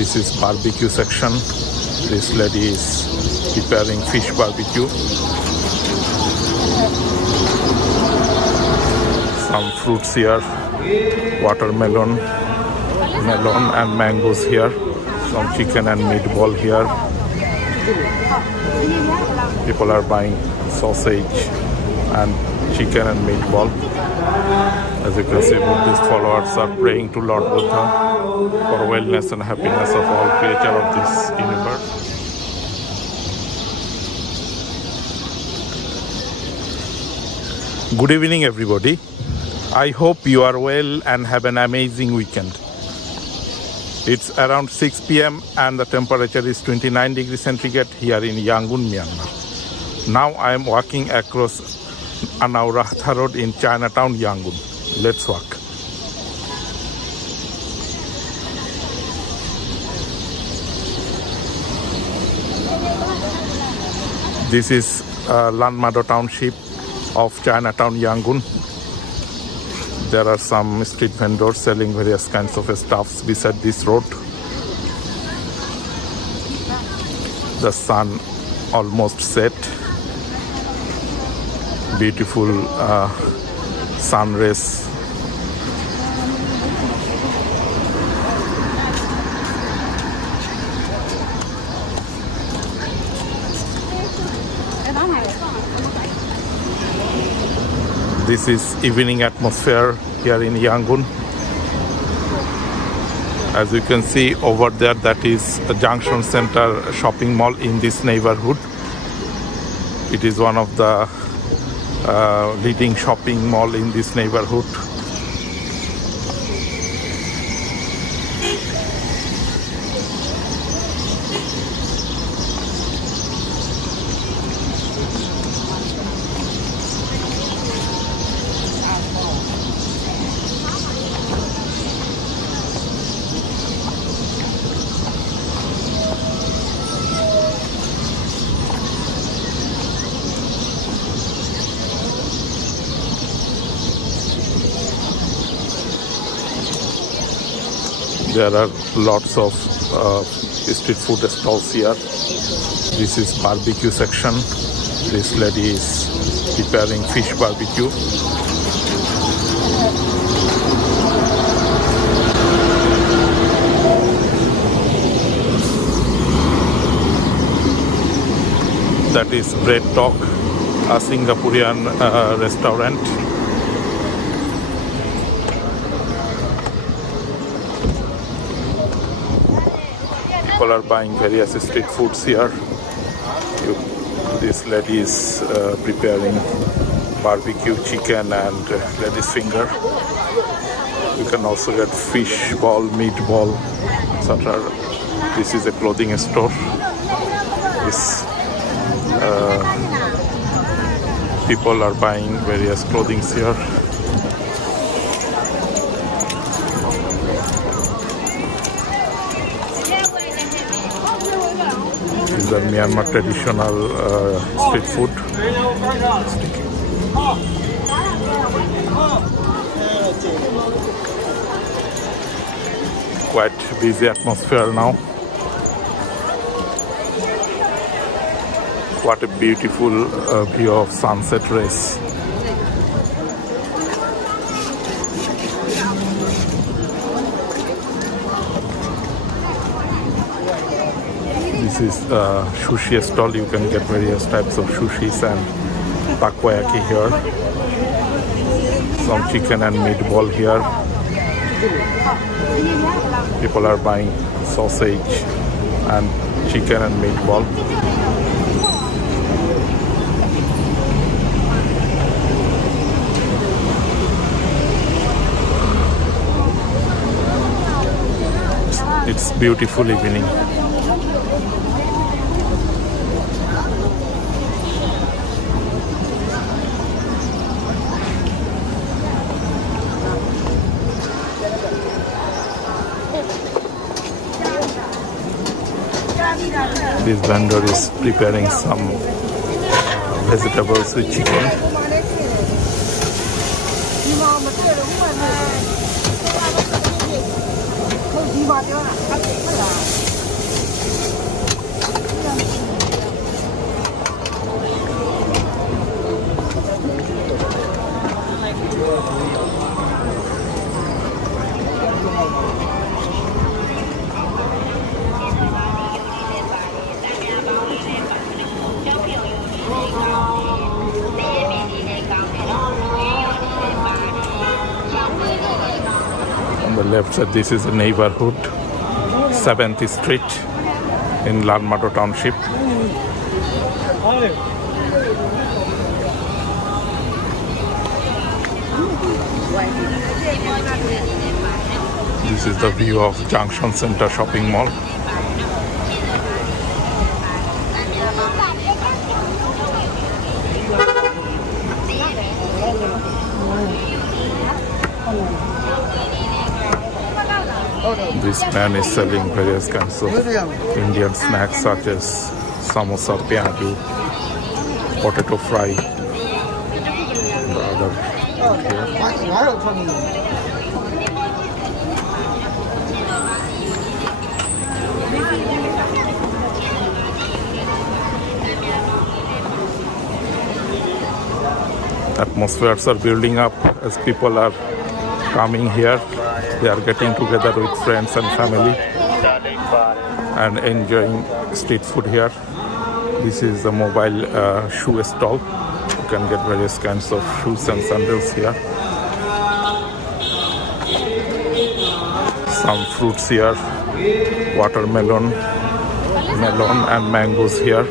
This is barbecue section. This lady is preparing fish barbecue. Some fruits here, watermelon, melon and mangoes here. Some chicken and meatball here. People are buying sausage and chicken and meatball. As you can see, Buddhist followers are praying to Lord Buddha for wellness and happiness of all creatures of this universe. Good evening, everybody. I hope you are well and have an amazing weekend. It's around 6 p.m. and the temperature is 29 degrees centigrade here in Yangon, Myanmar. Now I am walking across Anaurata Road in Chinatown, Yangon. Let's walk. This is Lanmado Township of Chinatown, Yangon. There are some street vendors selling various kinds of stuffs beside this road. The sun almost set. Beautiful sun rays. This is evening atmosphere here in Yangon. As you can see over there, that is a Junction Center shopping mall in this neighborhood. It is one of the leading shopping mall in this neighborhood. There are lots of street food stalls here. This is barbecue section. This lady is preparing fish barbecue. That is Bread Talk, a Singaporean restaurant. People are buying various street foods here. This lady is preparing barbecue chicken and lady's finger. You can also get fish ball, meatball, etc. This is a clothing store. This people are buying various clothing here. These are Myanmar traditional street food. Quite busy atmosphere now. What a beautiful view of sunset rays. This is a sushi stall. You can get various types of sushis and takoyaki here. Some chicken and meatball here. People are buying sausage and chicken and meatball. It's beautiful evening. This vendor is preparing some vegetables with chicken. left side, this is a neighborhood, 7th Street in Lanmado Township. This is the view of Junction Center Shopping Mall. This man is selling various kinds of Indian snacks such as samosa, pyaju, potato fry, and the other here. Atmospheres are building up as people are coming here. They are getting together with friends and family and enjoying street food here. This is a mobile shoe stall. You can get various kinds of shoes and sandals here. Some fruits here, watermelon, melon and mangoes here.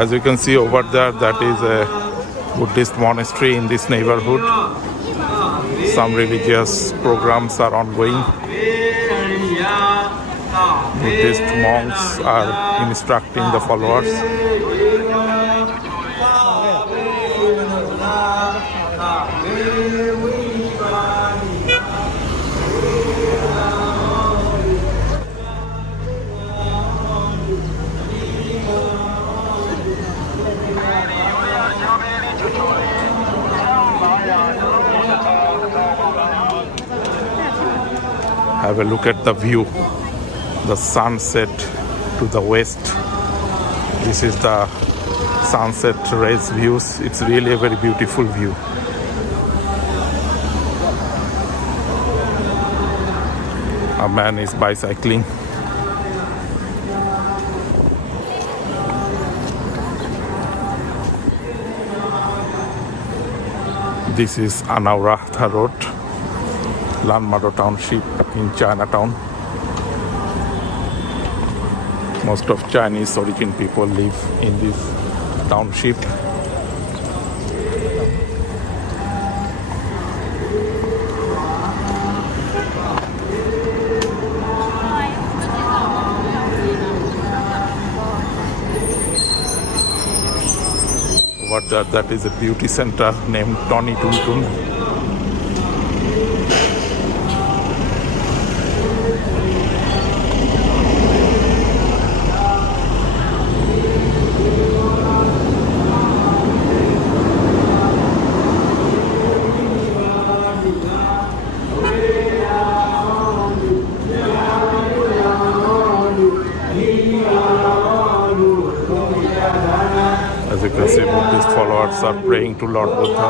As you can see over there, that is a Buddhist monastery in this neighborhood. Some religious programs are ongoing. Buddhist monks are instructing the followers. Have a look at the view, the sunset to the west. This is the sunset rays views. It's really a very beautiful view. A man is bicycling. This is Anaurata Road, Lanmado Township in Chinatown. Most of Chinese origin people live in this township. Over there, that is a beauty center named Tony Tuntun. As you can see, Buddhist followers are praying to Lord Buddha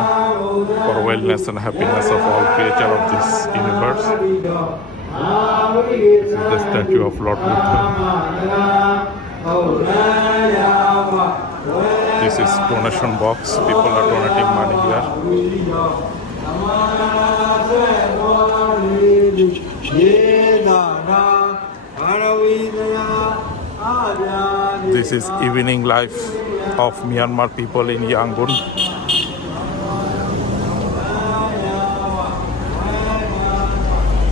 for wellness and happiness of all creatures of this universe. This is the statue of Lord Buddha. This is donation box. People are donating money here. This is evening life of Myanmar people in Yangon.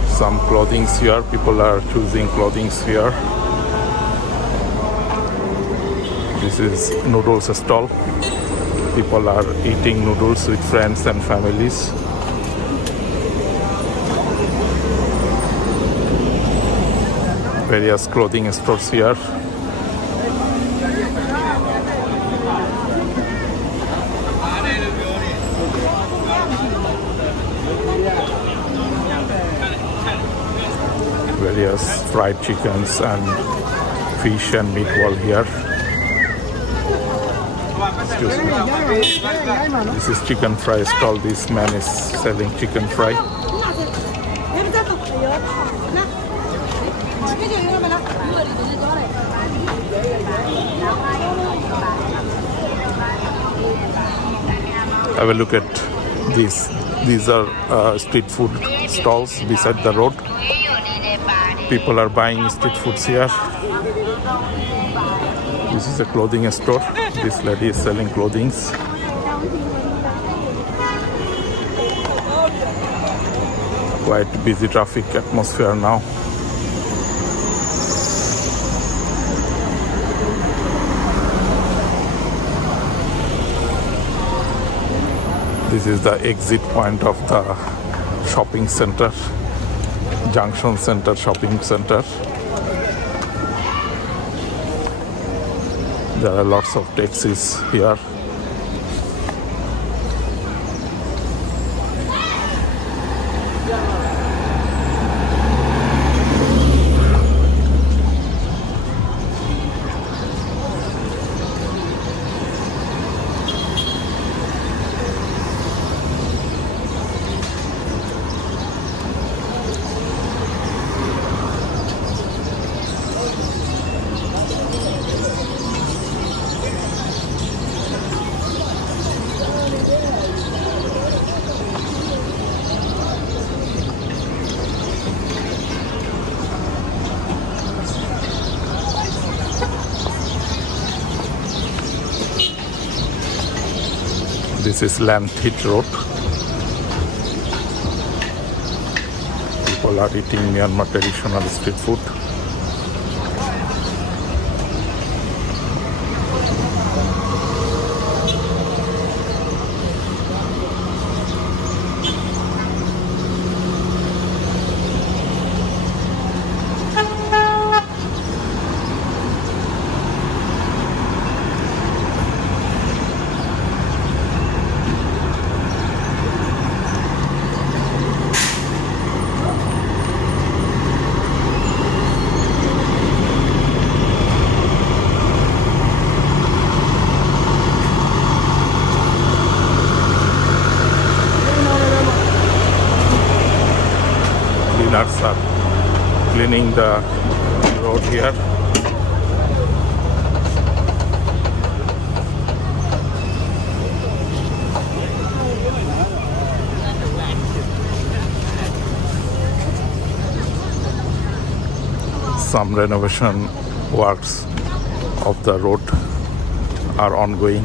Some clothing here, people are choosing clothing here. This is noodles stall. People are eating noodles with friends and families. Various clothing stores here. Various fried chickens and fish and meatball here. Excuse me. This is chicken fry stall. This man is selling chicken fry. Have a look at this These are street food stalls beside the road. People are buying street foods here. This is a clothing store. This lady is selling clothing. Quite busy traffic atmosphere now. This is the exit point of the shopping center, Junction Center shopping center. There are lots of taxis here. This is Lanthit Road. People are eating Myanmar traditional street food. Cleaners are cleaning the road here. Some renovation works of the road are ongoing.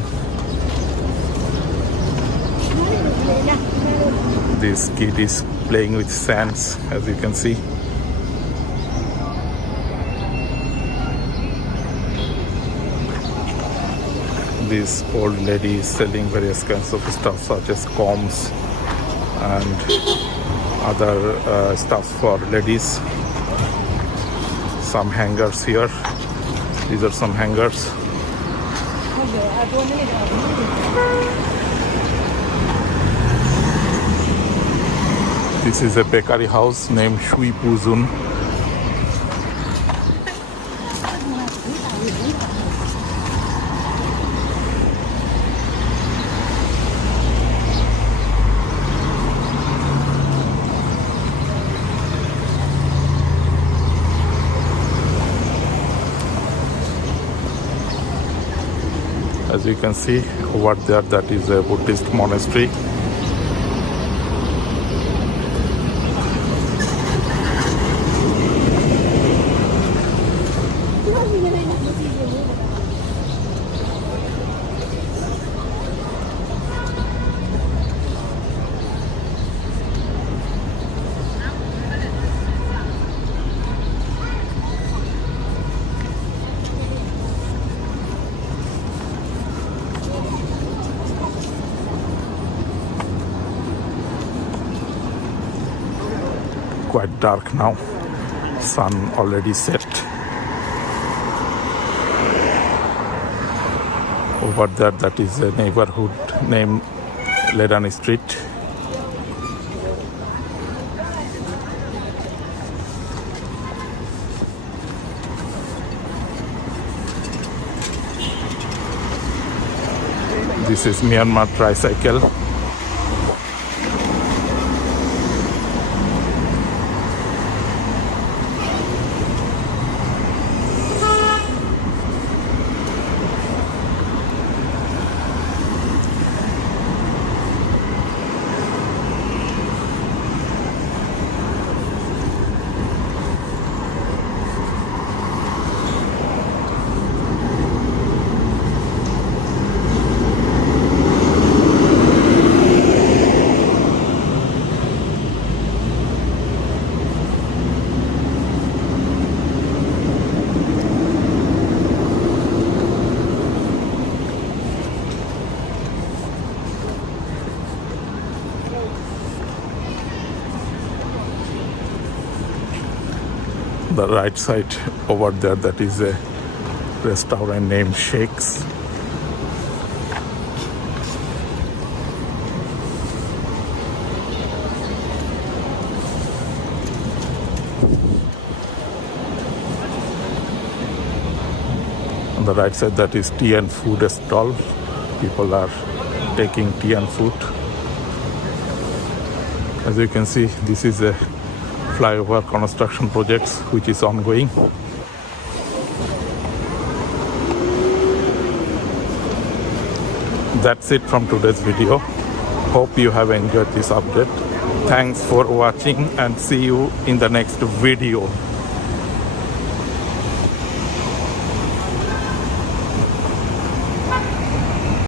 This kid is playing with sands, as you can see. This old lady is selling various kinds of stuff such as combs and other stuff for ladies. Some hangers here. These are some hangers. This is a bakery house named Shui Puzun. As you can see over there, that is a Buddhist monastery. Quite dark now. Sun already set. Over there, that is a neighborhood named Ledani Street. This is Myanmar tricycle. The right side over there, that is a restaurant named Shakes. On the right side, that is tea and food stall. People are taking tea and food. As you can see, this is a flyover construction project which is ongoing. That's it from today's video. Hope you have enjoyed this update. Thanks for watching and see you in the next video.